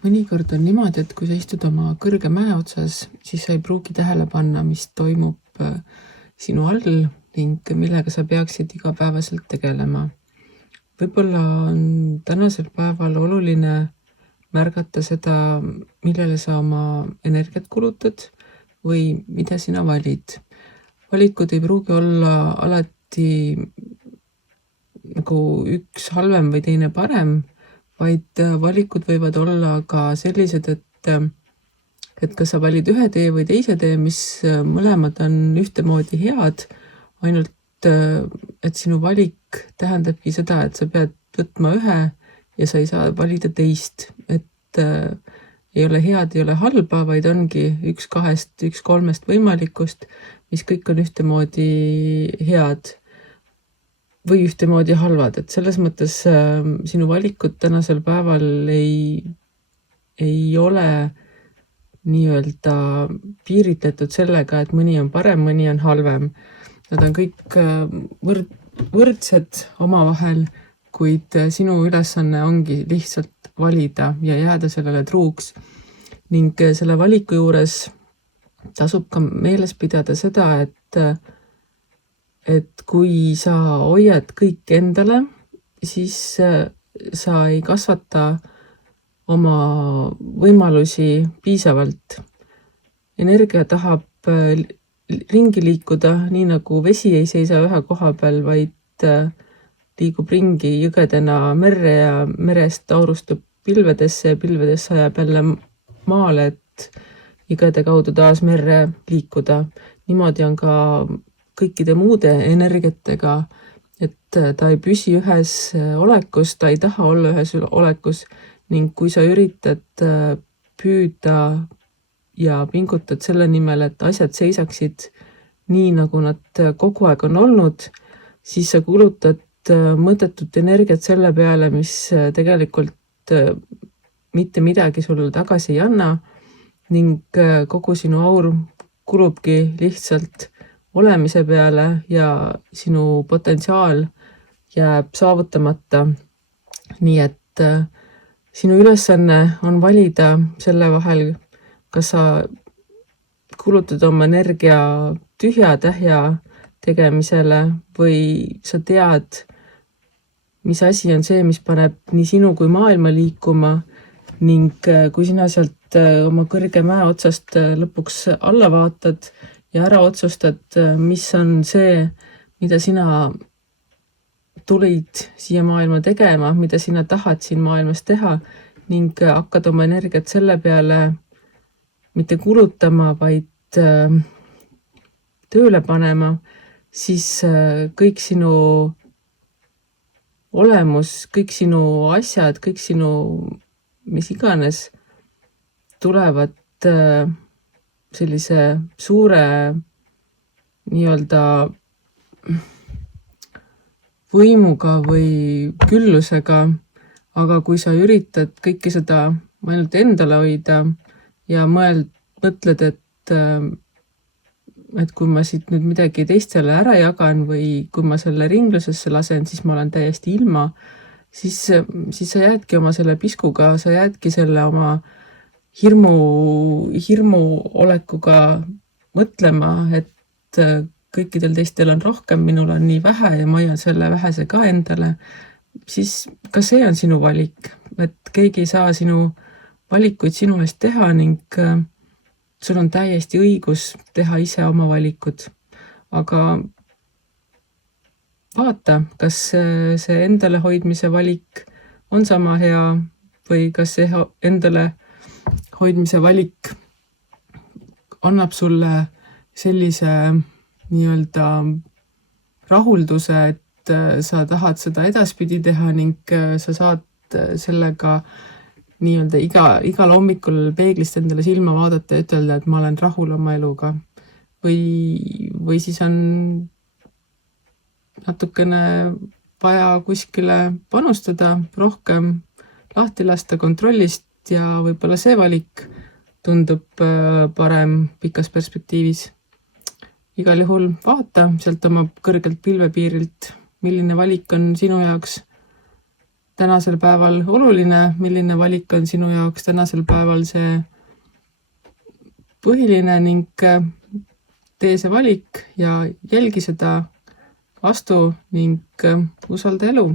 Mõnikord on niimoodi, et kui sa istud oma kõrge mäe otsas, siis sa ei pruugi tähele panna, mis toimub sinu all ning millega sa peaksid igapäevaselt tegelema. Võib-olla on tänasel päeval oluline märgata seda, millele sa oma energiat kulutad või mida sina valid. Valikud ei pruugi olla alati nagu üks halvem või teine parem, vaid valikud võivad olla ka sellised, et kas sa valid ühe tee või teise tee, mis mõlemad on ühtemoodi head, ainult et sinu valik tähendabki seda, et sa pead võtma ühe ja sa ei saa valida teist, et ei ole head, ei ole halba, vaid ongi üks kahest, üks kolmest võimalikust, mis kõik on ühtemoodi head või ühtemoodi halvad, et selles mõttes sinu valikud tänasel päeval ei ole nii-öelda piiritletud sellega, et mõni on parem, mõni on halvem. Nad on kõik võrdsed omavahel, kuid sinu ülesanne ongi lihtsalt valida ja jääda sellele truuks. Ning selle valiku juures tasub ka meeles pidada seda, et kui sa hoiad kõik endale, siis sa ei kasvata oma võimalusi piisavalt. Energia tahab ringi liikuda, nii nagu vesi ei seisa ühe koha peal, vaid liigub ringi jõgedena merre ja merest aurustub pilvedesse ja pilvedesse sajab jälle maale, et jõgede kaudu taas merre liikuda. Niimoodi on ka kõikide muude energiatega, et ta ei püsi ühes olekus, ta ei taha olla ühes olekus ning kui sa üritad püüda ja pingutad selle nimel, et asjad seisaksid nii, nagu nad kogu aeg on olnud, siis sa kulutad mõttetut energiat selle peale, mis tegelikult mitte midagi sulle tagasi ei anna ning kogu sinu aur kulubki lihtsalt olemise peale ja sinu potentsiaal jääb saavutamata. Nii et sinu ülesanne on valida selle vahel, kas sa kulutad oma energia tühja-tähja tegemisele või sa tead, mis asi on see, mis paneb nii sinu kui maailma liikuma ning kui sina sealt oma kõrge mäe otsast lõpuks alla vaatad ja ära otsustad, mis on see, mida sina tulid siia maailma tegema, mida sina tahad siin maailmas teha ning hakkad oma energiat selle peale mitte kulutama, vaid tööle panema, siis kõik sinu olemus, kõik sinu asjad, kõik sinu mis iganes tulevad sellise suure nii-öelda võimuga või küllusega, aga kui sa üritad kõike seda ainult endale hoida ja mõtled, et kui ma siit nüüd midagi teistele ära jagan või kui ma selle ringlusesse lasen, siis ma olen täiesti ilma, siis sa jäädki oma selle piskuga, sa jäädki selle oma hirmu olekuga mõtlema, et kõikidel teistel on rohkem, minul on nii vähe ja ma hoian selle vähese ka endale, siis ka see on sinu valik, et keegi ei saa sinu valikuid sinu eest teha ning sul on täiesti õigus teha ise oma valikud. Aga vaata, kas see endale hoidmise valik on sama hea või kas see endale hoidmise valik annab sulle sellise nii-öelda rahulduse, et sa tahad seda edaspidi teha ning sa saad sellega nii-öelda igal hommikul peeglist endale silma vaadata ja ütelda, et ma olen rahul oma eluga. Või siis on natukene vaja kuskile panustada, rohkem lahti lasta kontrollist ja võib-olla see valik tundub parem pikas perspektiivis. Igal juhul vaata sealt oma kõrgelt pilvepiirilt, milline valik on sinu jaoks tänasel päeval oluline, milline valik on sinu jaoks tänasel päeval see põhiline ning tee see valik ja jälgi seda, astu ning usalda elu.